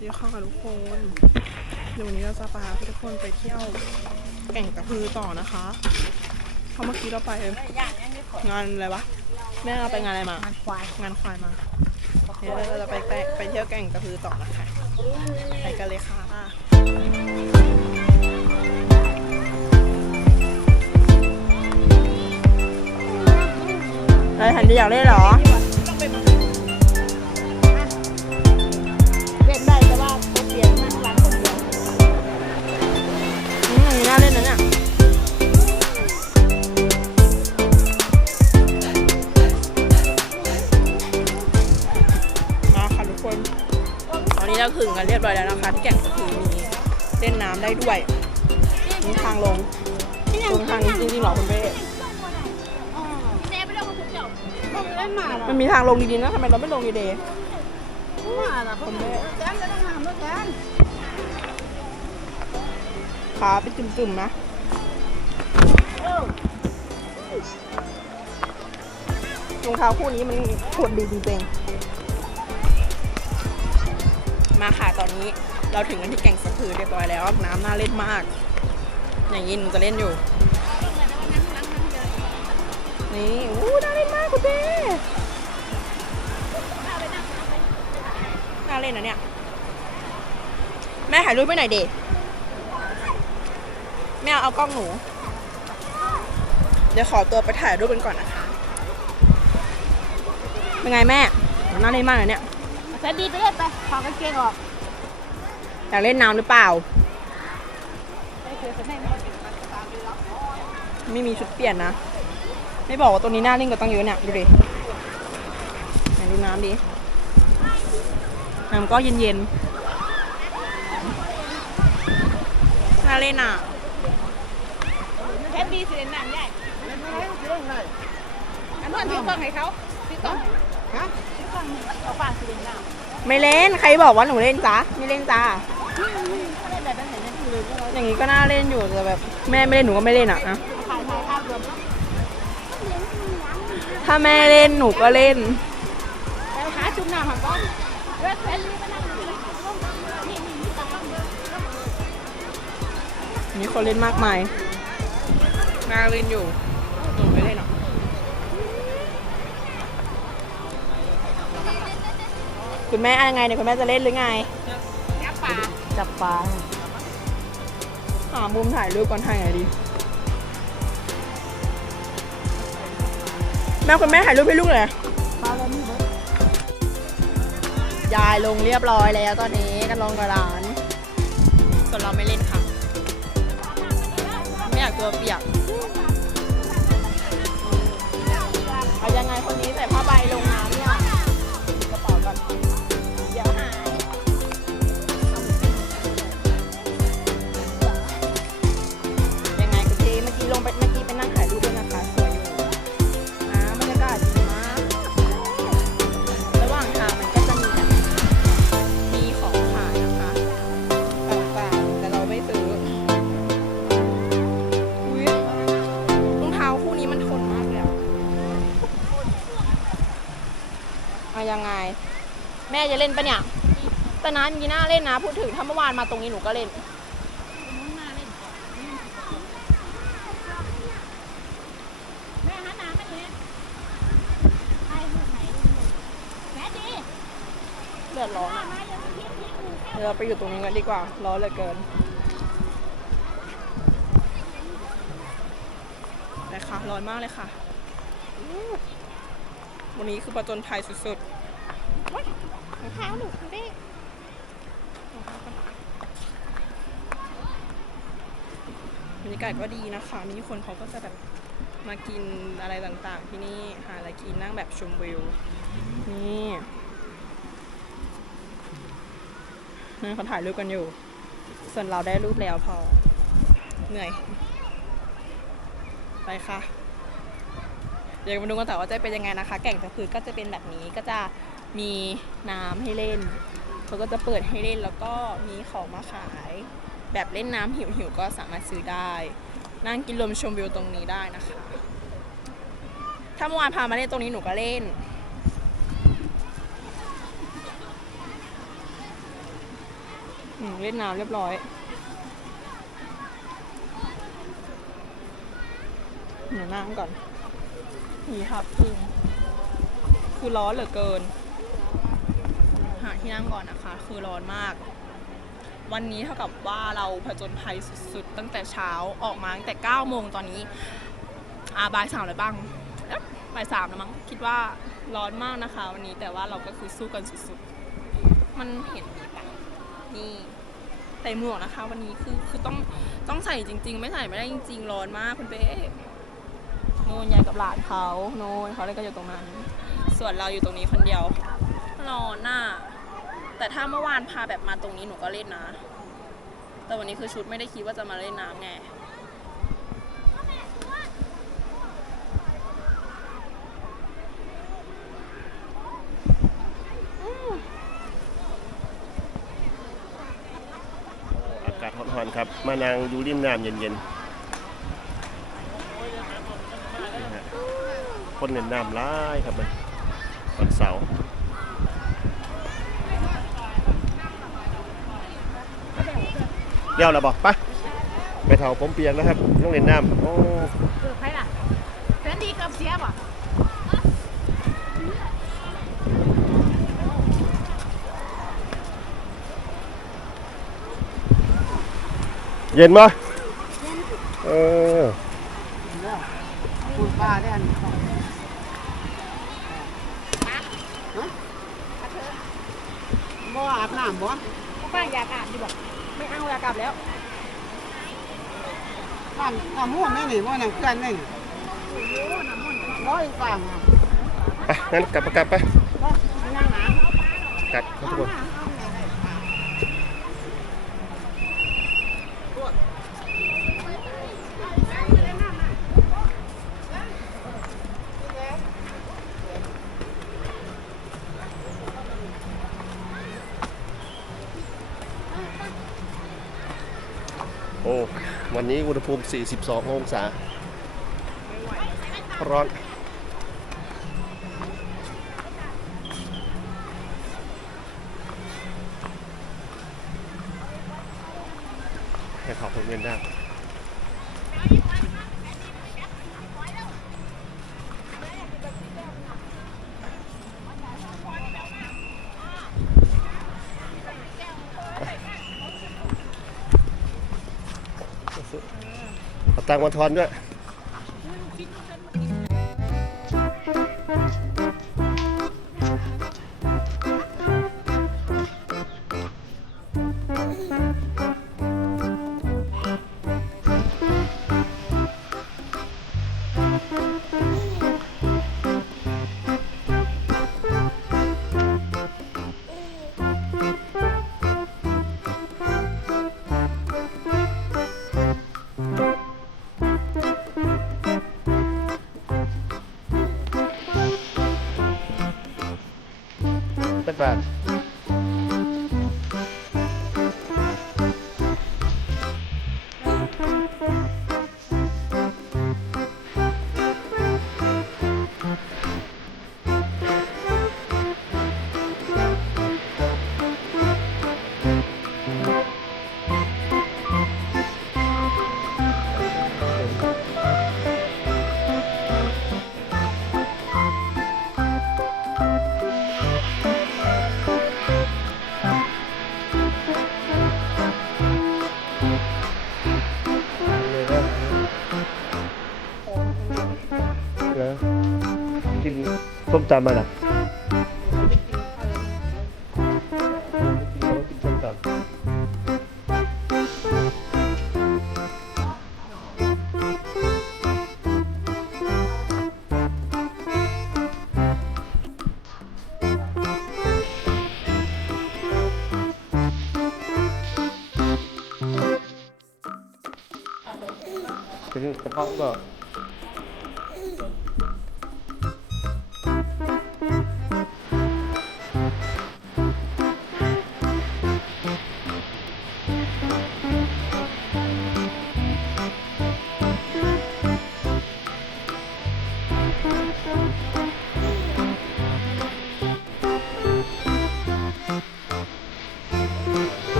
ดีค่ะทุกคนเดี๋ยววันนี้เราจะพาทุกคนไปเที่ยวแก่งกระพือต่อนะคะเพราะเมื่อกี้เราไปงานอะไรวะแม่เราไปงานอะไรมามันควายงานควายมาเดี๋ยวเราจะไปไปไปเที่ยวแก่งกระพือต่อนะคะไปกันเลยค่ะอะไรทันดีอยากเล่นเหรอ ราถึงกันเรียบร้อยแล้วนะคะที่แก่งสะพือมีเล่นน้ำได้ด้วยมีทางลงลงทางนี้จริงๆเหรอคุณเป้ต้องเล่นหมาเหรอมันมีทางลงดีๆนะทำไมเราไม่ลงดีหมาเหรอคนเดียวแกนจะต้องทำด้วยแกนๆขาไปจุ่มๆนะเออรองเท้าคู่นี้มันโคตรดีจริงๆ มาค่ะตอนนี้เราถึงกันที่แก่งสะพือเรียบร้อยแล้ว น้ำน่าเล่นมาก อย่างนี้หนูจะเล่นอยู่ นี่อู้น่าเล่นมากคุณเต้น่าเล่นนะเนี่ย แม่ถ่ายรูปไปหน่อยเด็แม่เอากล้องหนู เดี๋ยวขอตัวไปถ่ายรูปกันก่อนนะคะ เป็นไงแม่น่าเล่นมากเลยเนี่ย แซนดีไปเล่นไปถอดกางเกงออกอยากเล่นน้ำหรือเปล่าไปเจอแสดงไม่มีชุดเปลี่ยนนะ ไม่บอกว่าตัวนี้น่าเล่นกว่าตั้งเยอะเนี่ยดูดิไหนดูน้ำดิ น้ำก็เย็นๆน่าเล่นอะแซนดีสิเล่นน้ำใหญ่เล่นไม่ได้เล่นเลยอันนั้นถือกล้องให้เขาถือกล้องฮะ ถือกล้องเอาปากสิเล่นน้ำไม่เล่นใครบอกว่าหนูเล่นจ้าไม่เล่นจ้าเล่นแบบนั้นเล่นคือเลยเราอย่างนี้ก็น่าเล่นอยู่แต่แบบแม่ไม่เล่นหนูก็ไม่เล่นอะอะถ่ายถ่ายภาพรวมถ้าแม่เล่นหนูก็เล่นแล้วหาจุ่มน้ำหันก้อนเล่นแซนดีไปนั่งนี่นี่นี่ตากล้องเด้อมีคนเล่นมากมายน่าเล่นอยู่หนูไม่เล่นหรอก คุณแม่อะไรไงเนี่ยคุณแม่จะเล่นหรือไงยับปลาจับปลาหามุมถ่ายรูปก่อนถ่ายไงดีแม่คุณแม่ถ่ายรูปให้ลูกเลยปลาแล้วนี่เบิดยายลงเรียบร้อยแล้วตอนนี้กันลงกับหลานส่วนเราไม่เล่นค่ะ ไม่อยากตัวเปียก ม่จะเล่นปะเนี่ยแต่น้ำยีน่าเล่นนะ พูดถึงถ้าเมื่อวานมาตรงนี้หนูก็เล่นแม่หน้ำไม่เลือไหม่ดีเดือดร้อนเราไปอยู่ตรงนี้กันดีกว่า ร้อนเหลือเกินเลยค่ะร้อนมากเลยค่ะ วันนี้คือประจนภัยสุดๆ ท้าหนูคุณเด็กบรรยากาศก็ดีนะคะนี่คนเขาก็จะแบบมากินอะไรต่างๆ ที่นี่หาอะไรกินนั่งแบบชมวิว นี่นั่นเขาถ่ายรูปกันอยู่ ส่วนเราได้รูปแล้วพอ เหนื่อย ไปค่ะ เดี๋ยวมาดูกันต่อว่าจะเป็นยังไงนะคะ แก่งตะพือก็จะเป็นแบบนี้ก็จะ มีน้ำให้เล่นเขาก็จะเปิดให้เล่นแล้วก็มีของมาขาย แบบเล่นน้ำหิวๆก็สามารถซื้อได้ นั่งกินลมชมวิวตรงนี้ได้นะคะ ถ้าเมื่อวานพามาเล่นตรงนี้หนูก็เล่นเล่นน้ำเรียบร้อยเดี๋ยวนั่งก่อนนี่ครับคือคือร้อนเหลือเกินาที่นั่งก่อนนะคะ คือร้อนมาก วันนี้เท่ากับว่าเราผจญภัยสุดๆ ตั้งแต่เช้าออกมาตั้งแต่9โมงตอนนี้อาบ่ายสามแล้วบ้างบ่ายสามแล้วมั้งคิดว่าร้อนมากนะคะ วันนี้แต่ว่าเราก็คือสู้กันสุดๆ มันเห็นดีปะนี่ใส่หมวกนะคะ วันนี้คือคือต้องต้องใส่จริง ๆ ไม่ใส่ไม่ได้จริง ๆ ร้อนมากคุณเป๊โน่นยายกับหลานเขาโน่นเขาเลยก็อยู่ตรงนั้น ส่วนเราอยู่ตรงนี้คนเดียวร้อนน่ะ แต่ถ้าเมื่อวานพาแบบมาตรงนี้หนูก็เล่นนะ แต่วันนี้คือชุดไม่ได้คิดว่าจะมาเล่นน้ำไงอากาศร้อนๆครับ มานางอยู่ริมน้ำเย็นๆนี่ฮะคนเล่นน้ำร้ายครับมันวันเสาร์ เดี๋ยวเราบอกปะไปเถาผมเปียกนะครับต้องเล่นน้ำโอ้เออใครล่ะแฟนดีกับเสียบ่เย็นปะเออคุณป้าได้อันนี้บ่อาบน้ำบ่ป้าอยากอาบดีบ่ ไม่เอาอยากกลับแล้วน้ำน้ำม่วนนี่นี่บ่น้ำเกลือนนี่นี่ร้อยฟังไปงั้นกลับไปกลับไป นั่งหนากลับครับทุกคนโอ้วันนี้อุณหภูมิ 42 องศา ร้อน ให้ขอบคุณเงินได้ เอา ตังค์มาทอนด้วย ส้มตำมาล่ะกินส้มตำเป็นกระเพาะก็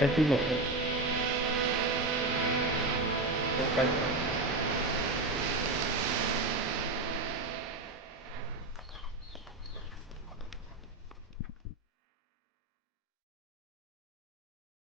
Este Casi no.